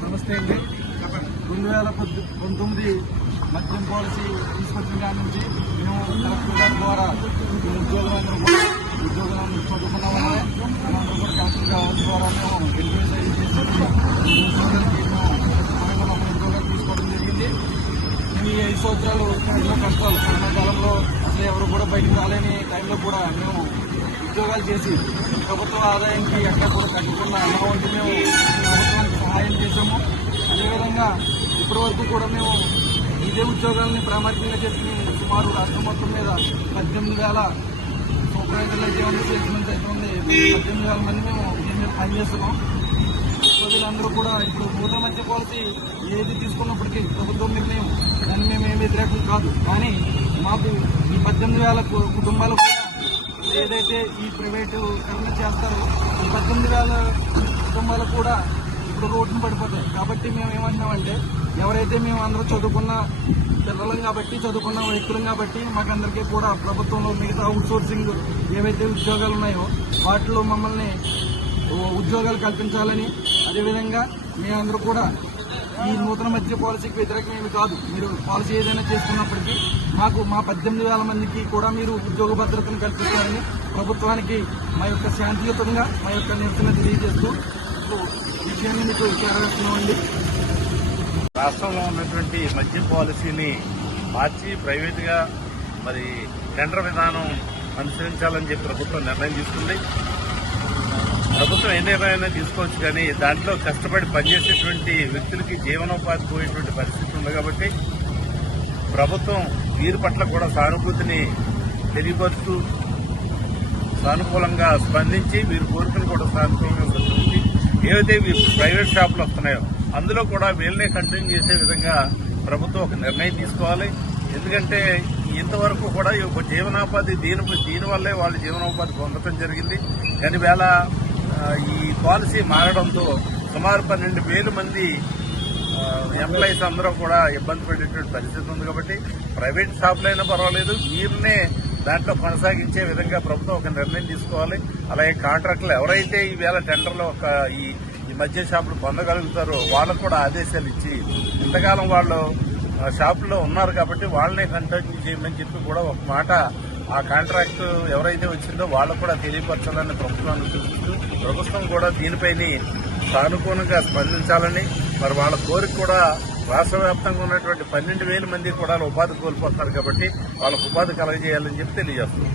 నమస్తే అండి. రెండు వేల పద్దు పంతొమ్మిది మద్యం పాలసీ తీసుకొచ్చిన దాని నుంచి మేము కలెక్టర్ గారి ద్వారా ఉద్యోగులందరూ కూడా ఉద్యోగులందరూ చదువుకున్నామని మనందరూ కూడా కలెక్టర్ గారి ద్వారా మేము వెరిఫై చేసి ఉద్యోగాలకి ఉద్యోగాలు తీసుకోవడం జరిగింది మేము ఈ ఐదు సంవత్సరాలు ఎన్నో కష్టాలు కరోనా కాలంలో అసలు ఎవరు కూడా బయటకు రాలేని టైంలో కూడా మేము ఉద్యోగాలు చేసి ప్రభుత్వ ఆదాయానికి ఎక్కడ కూడా కట్టుకున్న అమౌంట్ మేము ప్రభుత్వానికి సహాయం చేశాము అదేవిధంగా ఇప్పటి వరకు కూడా మేము ఇదే ఉద్యోగాలని ప్రామాణికంగా చేసుకుని సుమారు రాష్ట్రం మొత్తం మీద పద్దెనిమిది వేల సూపర్వైజర్లు అయితే చేసినంత సేల్స్మెన్స్ అయితే ఉంది పద్దెనిమిది వేల మంది మేము దీని మీద పనిచేస్తున్నాం సో వీళ్ళందరూ కూడా ఇప్పుడు నూతన మధ్య పాలసీ ఏది తీసుకున్నప్పటికీ ప్రభుత్వం నిర్ణయం దాన్ని మేము ఏమి వ్యతిరేకం కాదు. కానీ మాకు ఈ పద్దెనిమిది వేల కుటుంబాలు ఏదైతే ఈ ప్రైవేటు కరణ చేస్తారో ఈ పద్దెనిమిది వేల కుటుంబాలకు కూడా ఇప్పుడు రోడ్డును పడిపోతాయి. కాబట్టి మేము ఏమంటున్నామంటే ఎవరైతే మేము అందరూ చదువుకున్న పిల్లలం కాబట్టి చదువుకున్న వ్యక్తులం కాబట్టి మాకందరికీ కూడా ప్రభుత్వంలో మిగతా అవుట్సోర్సింగ్ ఏవైతే ఉద్యోగాలు ఉన్నాయో వాటిలో మమ్మల్ని ఉద్యోగాలు కల్పించాలని అదేవిధంగా మేమందరూ కూడా ఈ నూతన మధ్య పాలసీకి వ్యతిరేకమేమి కాదు. మీరు పాలసీ ఏదైనా చేసుకున్నప్పటికీ మాకు మా పద్దెనిమిది వేల మందికి కూడా మీరు ఉద్యోగ భద్రతను కల్పిస్తారని ప్రభుత్వానికి మా యొక్క శాంతియుతంగా మా యొక్క నిరసన తెలియజేస్తూ విషయాన్ని మీకు రాష్ట్రంలో ఉన్నటువంటి మద్యం పాలసీని మార్చి ప్రైవేట్గా మరి టెండర్ విధానం అనుసరించాలని చెప్పి ప్రభుత్వం నిర్ణయం తీసుకుంది. ప్రభుత్వం ఏ నిర్ణయం తీసుకోవచ్చు కానీ దాంట్లో కష్టపడి పనిచేసేటువంటి వ్యక్తులకి జీవనోపాధి పోయేటువంటి పరిస్థితి ఉంది కాబట్టి ప్రభుత్వం వీరి పట్ల కూడా సానుభూతిని తెలియపరుస్తూ సానుకూలంగా స్పందించి వీరి కోరికలు కూడా సానుకూలంగా ఏవైతే ప్రైవేట్ షాపులు వస్తున్నాయో అందులో కూడా వీళ్ళనే కంటిన్యూ చేసే విధంగా ప్రభుత్వం ఒక నిర్ణయం తీసుకోవాలి. ఎందుకంటే ఇంతవరకు కూడా ఈ ఒక జీవనోపాధి దీని దీనివల్లే వాళ్ళ జీవనోపాధి పొందడం జరిగింది. కానీ వేళ ఈ పాలసీ మారడంతో సుమారు పన్నెండు వేల మంది ఎంప్లాయీస్ అందరూ కూడా ఇబ్బంది పడేటువంటి పరిస్థితి ఉంది కాబట్టి ప్రైవేట్ షాపులైనా పర్వాలేదు వీరినే దాంట్లో కొనసాగించే విధంగా ప్రభుత్వం ఒక నిర్ణయం తీసుకోవాలి. అలాగే కాంట్రాక్టులు ఎవరైతే ఈవేళ టెండర్లో ఒక ఈ ఈ మద్య షాపులు పొందగలుగుతారో వాళ్ళకు కూడా ఆదేశాలు ఇచ్చి ఇంతకాలం వాళ్ళు ఆ, షాపుల్లో ఉన్నారు కాబట్టి వాళ్ళనే కంటిన్యూ చేయమని చెప్పి కూడా ఒక మాట ఆ కాంట్రాక్ట్ ఎవరైతే వచ్చిందో వాళ్ళకు కూడా తెలియపరచాలని ప్రభుత్వాన్ని సూచిస్తూ ప్రభుత్వం కూడా దీనిపైన సానుకూలంగా స్పందించాలని మరి వాళ్ళ కోరిక కూడా రాష్ట్ర వ్యాప్తంగా ఉన్నటువంటి పన్నెండు వేల మంది కూడా ఉపాధి కోల్పోతున్నారు కాబట్టి వాళ్ళకు ఉపాధి కలగజేయాలని చెప్పి తెలియజేస్తున్నాం.